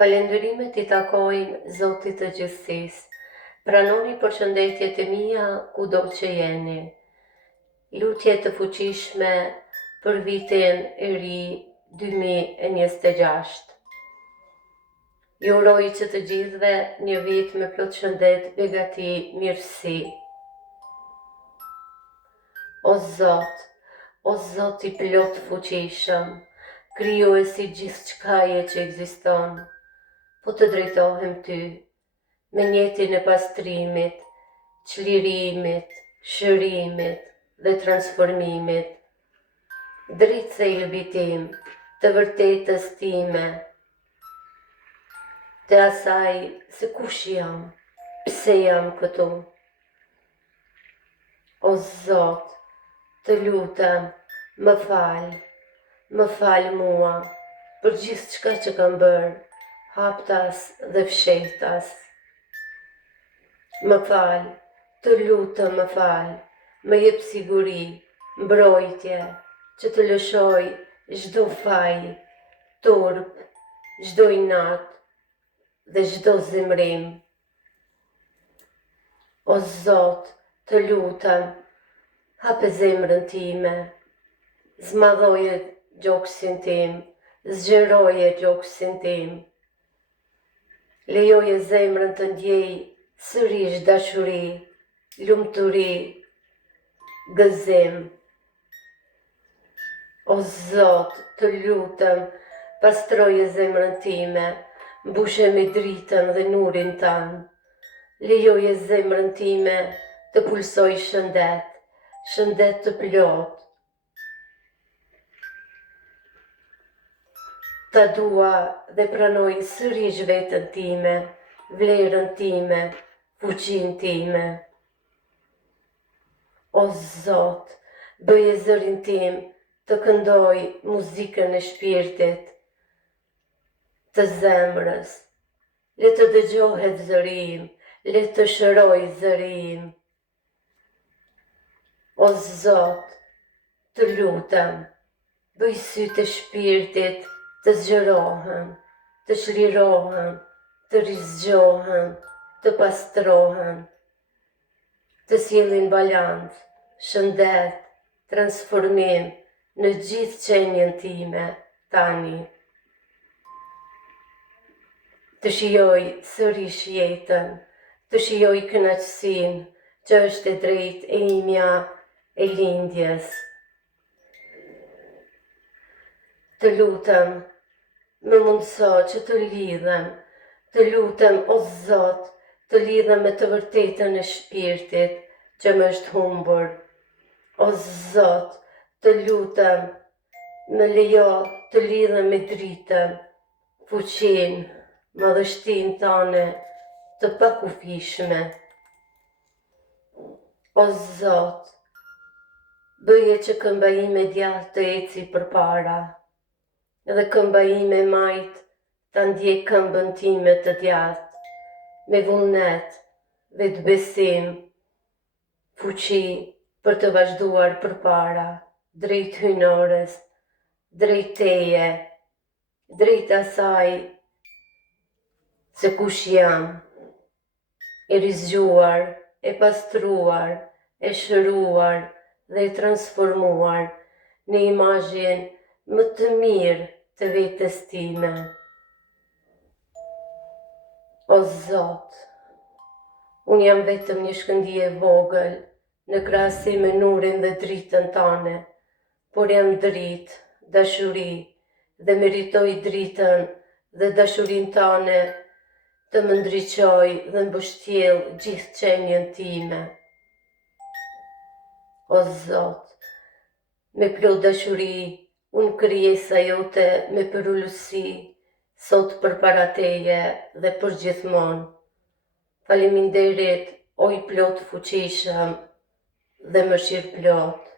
Falenderimet I takojnë Zotit të gjithësisë. Pranoni përshëndetjet e mia kudo që jeni. Lutje të fuqishme për vitin e ri 2026. Ju uroj që të gjithëve një vit me plot shëndet, begati, mirësi. O Zot I plot fuqishëm, krijuesi gjithçkaje që ekziston, po të drejtohem Ty, me njetin e pastrimit, çlirimit, shërimit dhe transformimit, drejt thelbi tim, të vërtetës time, të asaj se kush jam, pse jam këtu. O Zot, të lutem, më fal mua për gjithçka që kam bërë, haptas dhe fshehtas. Më fal, të lutem më fal, më jep siguri, mbrojtje, që të lëshoj çdo faj, turp, çdo inat dhe çdo zemrim. O Zot, të lutem, hape zemrën time, zmadhoje gjoksin tim, zgjeroje gjoksin tim. Lejoje zemrën të ndjej sërish dashuri, lumturi, gëzim. O Zot, të lutem, pastroje zemrën time, mbushe me dritën dhe nurin tanë. Lejoje zemrën time të pulsoj shëndet të plot. Ta dua dhe pranoj sërish vetën time, vlerën time, fuqinë time. O Zot, bëje zërin tim të këndoj muzikën e shpirtit, të zemrës, le të dëgjohet zërim, le të shëroj zërim. O Zot, të lutem, bëj sytë e shpirtit të zgjerohen, të shlirohen, të rizgjohen, të pastrohen, të sjellin balans, shëndet, transformim në gjithë qenjen time tani. Të shijoj sërish jetën, të shijoj kënaqësinë që është e drejtë e imja e lindjes. Të lutem, më mundëso që të lidhem, të lutem o Zot, të lidhem me të vërtetën e shpirtit që më është humbur. O Zot, të lutem, më lejo të lidhem me dritën, fuqinë, madhështinë tane të pakufishme. O Zot, bëje që këmba ime djathtë të eci përpara, dhe këmba ime majt të ndjej këmbën time të djathtë, me vullnet, vetbesim, fuqi për të vazhduar përpara, drejt hynores, drejt teje, drejt asaj se kush jam, e rizgjuar, e pastruar, e shëruar dhe e transformuar në imazhin më të mirë të vetes time. O Zot, unë jam vetëm një shkëndije vogël në krahasim me nurin dhe dritën tane, por jam dritë, dashuri dhe meritoj dritën dhe dashurinë tane të më ndriçoj dhe mbështjell gjithë qenjen time. O Zot, me plot dashuri, unë krijesa jote me përullësi, sot përpara Teje dhe përgjithmonë. Faleminderit, o I plot fuqishëm dhe mëshirë plot.